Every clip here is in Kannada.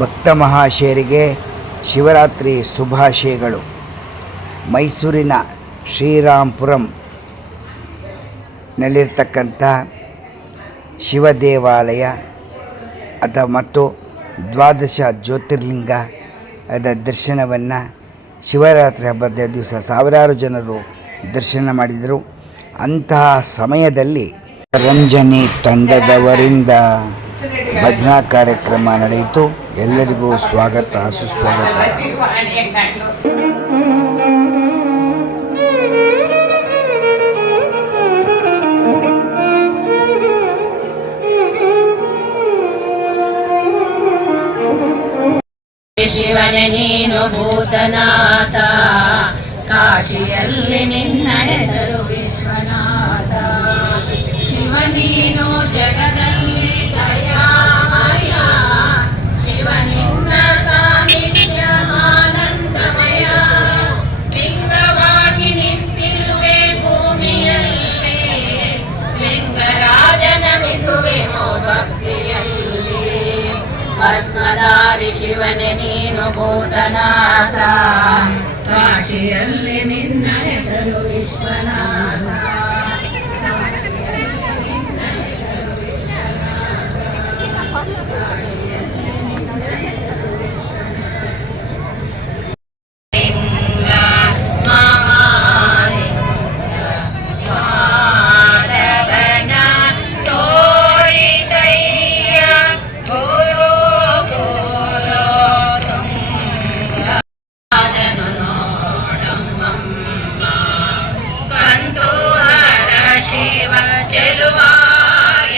ಭಕ್ತ ಮಹಾಶಯರಿಗೆ ಶಿವರಾತ್ರಿ ಶುಭಾಶಯಗಳು. ಮೈಸೂರಿನ ಶ್ರೀರಾಂಪುರಂನಲ್ಲಿರ್ತಕ್ಕಂಥ ಶಿವ ದೇವಾಲಯ ಮತ್ತು ದ್ವಾದಶ ಜ್ಯೋತಿರ್ಲಿಂಗದ ದರ್ಶನವನ್ನು ಶಿವರಾತ್ರಿ ಹಬ್ಬದ ದಿವಸ ಸಾವಿರಾರು ಜನರು ದರ್ಶನ ಮಾಡಿದರು. ಅಂತಹ ಸಮಯದಲ್ಲಿ ರಂಜನಿ ತಂಡದವರಿಂದ ಭಜನಾ ಕಾರ್ಯಕ್ರಮ ನಡೆಯಿತು. ಎಲ್ಲರಿಗೂ ಸ್ವಾಗತ ಸುಸ್ವಾಗತ. ಶಿವನೇ ನೀನು ಭೂತನಾಥ, ಕಾಶಿಯಲ್ಲಿ ನಿನ್ನ ಹೆಸರು ವಿಶ್ವನಾಥ. ಶಿವ ನೀನು ಜಗದಲ್ಲಿ ದಯಾಮಯ, ಶಿವ ನಿನ್ನ ಸಾನ್ನಿಧ್ಯ ಆನಂದಮಯ. ಲಿಂಗವಾಗಿ ನಿಂತಿರುವೆ ಭೂಮಿಯಲ್ಲಿ, ಲಿಂಗರಾಜನಮಿಸುವೆನೋ ಭಕ್ತಿಯಲ್ಲಿ. ಭಸ್ಮಧಾರಿ ಶಿವನೇ ನೀನು ಭೂತನಾಥ, ಕಾಶಿಯಲ್ಲಿ ನಿನ್ನ ಹೆಸರು ವಿಶ್ವನಾಥ. ಶಿವ ಚೆಲುವ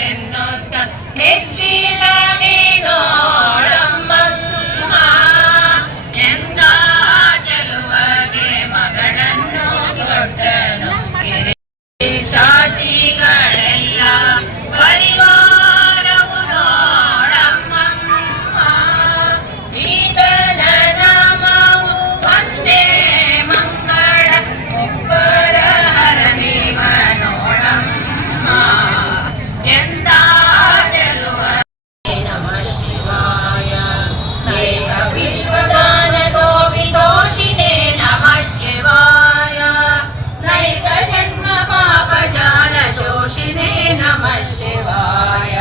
ಎನ್ನುತ್ತ ನೆಚ್ಚಿನ ನೀನೋಡಮ್ಮ, ಎಂದ ಚೆಲುವಗೆ ಮಗಳನ್ನು ಕೊಟ್ಟನು ಸಾಚಿಗಳೆಲ್ಲ ಪರಿವಾರವು ನೋಡಮ್ಮ. ಈತನ ನಾಮವು ಒಂದೇ ಮಂಗಳ, ಒಬ್ಬರ ಹರನಿವ ನೋಡಮ್ಮ. ಎಂದ ಚೆಲುವ ನಮಃ ಶಿವಾಯ. ಏಕ ಬಿಲ್ವದಾನ ಗೋಪಿತೋಷಿಣೇ ನಮಃ ಶಿವಾಯ. ನೈಕ ಜನ್ಮ ಪಾಪ ಜಾಲ ಶೋಷಿಣೇ ನಮಃ ಶಿವಾಯ.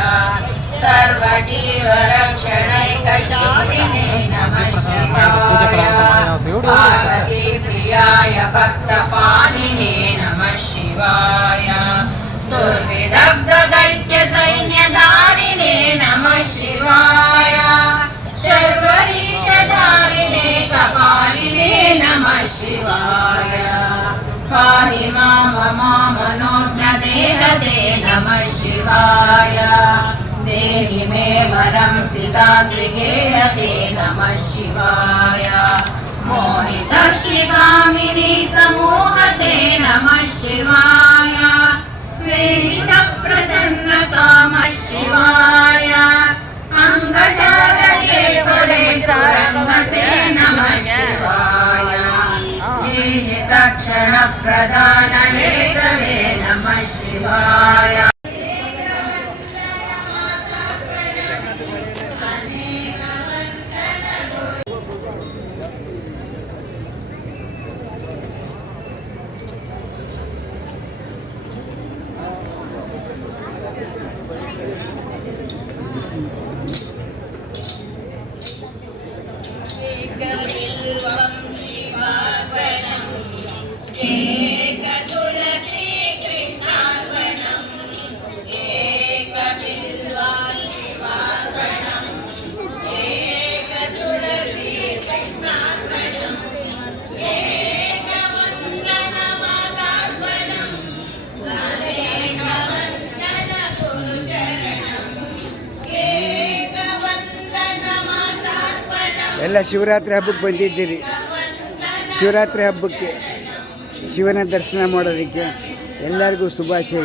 ಸರ್ವ ಜೀವ ರಕ್ಷಣೈಕ ಶಾಲಿನೇ ನಮಃ ಶಿವಾಯ. ಪಾರ್ವತಿ ಪ್ರಿಯಾಯ ಭಕ್ತ ಪಾಲಿನೇ ನಮಃ ಶಿವಾಯ. ದುರ್ವಿದಗ್ಧ ದೈತ್ಯ ಸೈನ್ಯಧಾರಿಣೇ ನಮಃ ಶಿವಾಯ. ಶರ್ವರೀಶಧಾರಿಣೇ ಕಪಾಲಿನೇ ನಮಃ ಶಿವಾಯ. ಪಾಹಿ ಮಾಮ ಮನೋಜ್ಞ ದೇಹದೇ ನಮಃ ಶಿವಾಯ. ದೇಹಿ ಮೇ ವರಂ ಸಿತಾದ್ರಿಗೇಹದೇ ನಮಃ ಶಿವಾಯ. ಮೋಹಿತರ್ಷಿಗಾಮಿನಿ ಸಮೂಹತೆ ನಮಃ ಶಿವಾಯ. ಸ್ನೇಹಿತ ಪ್ರಸನ್ನ ಕಾಮ ಶಿವಾಯ. ಅಂಗಜಾಗೇ ತೊರೆ ತುರಂಗತೆ ನಮಃ ಶಿವಾಯ. ದೇಹಿ ತಕ್ಷಣ ಪ್ರದಾನ ಹೇತವೇ ನಮಃ ಶಿವಾಯ. ಎಲ್ಲ ಶಿವರಾತ್ರಿ ಹಬ್ಬಕ್ಕೆ ಬಂದಿದ್ದೀರಿ. ಶಿವರಾತ್ರಿ ಹಬ್ಬಕ್ಕೆ ಶಿವನ ದರ್ಶನ ಮಾಡೋದಕ್ಕೆ ಎಲ್ಲರಿಗೂ ಶುಭಾಶಯ.